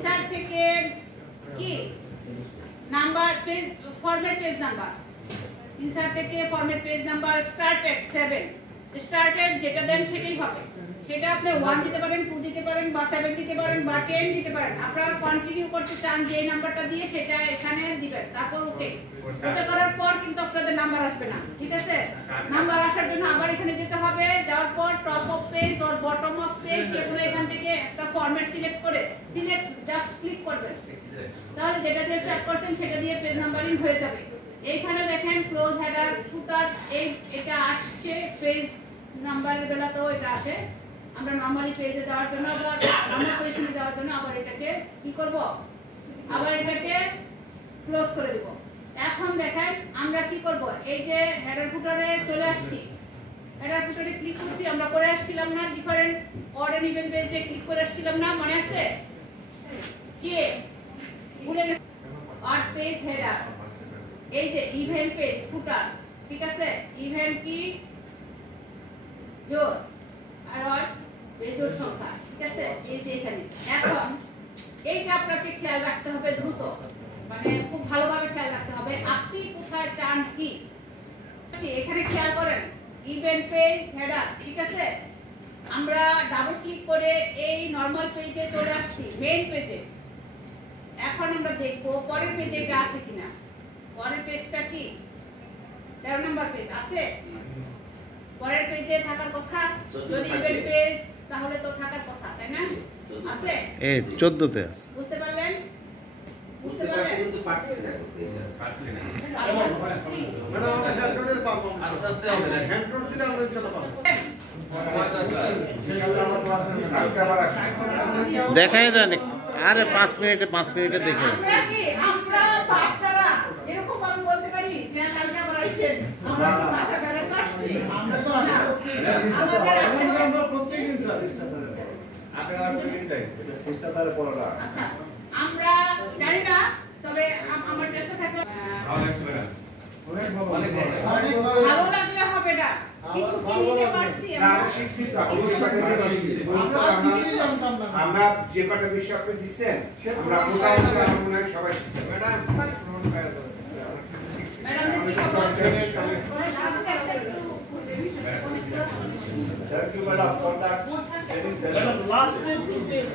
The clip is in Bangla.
ইনসার্ট থেকে কি number page format page number, insert থেকে format page number started 7 started যেটা দেন সেটাই হবে। সেটা আপনি 1 দিতে পারেন, 2 দিতে পারেন, বা 7 দিতে পারেন, বা 10 দিতে পারেন। আপনারা কন্টিনিউ করতে চান যে এই নাম্বারটা দিয়ে সেটা এখানে দিবেন। তারপর ওকে ওকে করার পর কিন্তু আপনাদের নাম্বার আসবে না, ঠিক আছে? নাম্বার আসার জন্য আবার এখানে যেতে হবে, যাওয়ার পর top of page or bottom of page যেগুলো এখান থেকে একটা ফরম্যাট সিলেক্ট করে সিলেক্ট জাস্ট ক্লিক করবেন। তাহলে যেটা দিয়ে স্টার্ট করছেন সেটা দিয়ে পেজ নাম্বারিং হয়ে যাবে। এইখানে দেখেন ক্লোজ হেডার ফুটার এটা আসছে, পেজ নাম্বারের বেলাতেও এটা আসে। আমরা নরমালি পেজে যাওয়ার জন্য আবার নরমাল পজিশনে যাওয়ার জন্য আবার এটাকে কি করব, আবার এটাকে ক্লোজ করে দেব। এখন দেখেন আমরা কি করব, এই যে হেডার ফুটারে চলে আসছি, হেডার ফুটারে ক্লিক করছি, আমরা করে আসছিলাম না ডিফারেন্ট অড এন্ড ইভেন পেজে ক্লিক করে আসছিলাম না, মনে আছে কি ভুলে গেছি? অড পেজ হেডার, এই যে ইভেন্ট পেজ ফুটার, ঠিক আছে? ইভেন্ট কি জোড় আর অড পেজের সংখ্যা, ঠিক আছে? এই যে এখানে এখন এইটা আপনাকে খেয়াল রাখতে হবে দ্রুত, মানে খুব ভালোভাবে খেয়াল রাখতে হবে আপনি কোথায় চান কি। এখানে খেয়াল করেন ইভেন্ট পেজ হেডার, ঠিক আছে? আমরা ডাবল ক্লিক করে এই নরমাল পেজে চলে আসছি, মেইন পেজে। এখন আমরা দেখব পরের পেজে এটা আছে কিনা। পরের পেজটা কি 13 নাম্বার পেজ আছে? পরের পেজে থাকার কথা, যদি ইভেন্ট পেজ তাহলে তো থাকার কথা, তাই না? আছে এই 14 তে আছে। বুঝতে পারলেন? বুঝতে পারলেন? কিন্তু পারতেছি না, পারতেছি না। মানে আমরা হ্যান্ডরোডের পাবো, আস্তে আস্তে হবে। হ্যান্ডরোড দিলে আমরা ইনশাআল্লাহ পাবো। দেখাই দেন আরে 5 মিনিটে দেখে। আমরা বাপরা এরকম ভাবে বলতে পারি যে কালকে আবার আইছেন, আমরা কি ভাষা বেড়াতে আসছি? আমরা তো আসি, আমরা প্রত্যেকদিন স্যার আপনারা প্রত্যেকদিন যাই, এটা চেষ্টা স্যারের পড়াটা। আচ্ছা আমরা জানি না, তবে আমার চেষ্টা থাকলে ভালো লাগলে হবে না, কিছু কি নিতে পারছি আমরা যে কটা বিষয় আপনি দিচ্ছেন আমরা মোটামুটি সবাই madam Thank you, madam, for that. Madam, last 2 days.